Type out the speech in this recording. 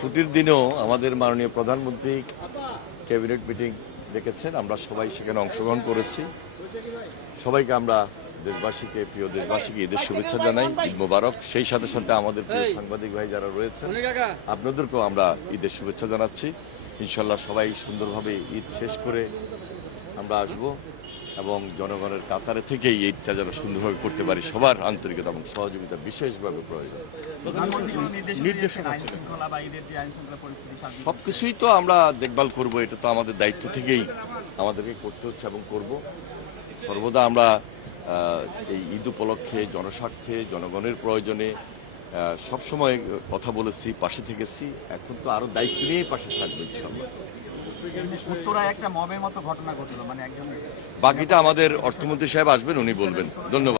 ছুটির দিনেও আমাদের মাননীয় প্রধানমন্ত্রী ক্যাবিনেট মিটিং ডেকেছেন, আমরা সবাই সেখানে অংশগ্রহণ করেছি। সবাইকে আমরা দেশবাসীকে, প্রিয় দেশবাসীকে ঈদের শুভেচ্ছা জানাই, ঈদ মোবারক। সেই সাথে সাথে আমাদের প্রিয় সাংবাদিক ভাই যারা রয়েছেন আপনাদেরকেও আমরা ঈদের শুভেচ্ছা জানাচ্ছি। ইনশাল্লাহ সবাই সুন্দরভাবে ঈদ শেষ করে আমরা আসব এবং জনগণের কাতারে থেকেই ঈদটা যেন সুন্দরভাবে করতে পারি, সবার আন্তরিকতা এবং সহযোগিতা বিশেষভাবে প্রয়োজন। সবকিছুই তো আমরা দেখভাল করব, এটা তো আমাদের দায়িত্ব থেকেই আমাদেরকে করতে হচ্ছে এবং করব। সর্বদা আমরা এই ঈদ উপলক্ষে জনস্বার্থে, জনগণের প্রয়োজনে সবসময় কথা বলেছি, পাশে থেকেছি। এখন তো আরো দায়িত্ব নিয়েই পাশে থাকবে ইনশাআল্লাহ। উত্তরায় একটা মবের মতো ঘটনা ঘটলো, মানে একজন, বাকিটা আমাদের অর্থমন্ত্রী সাহেব আসবেন, উনি বলবেন। ধন্যবাদ।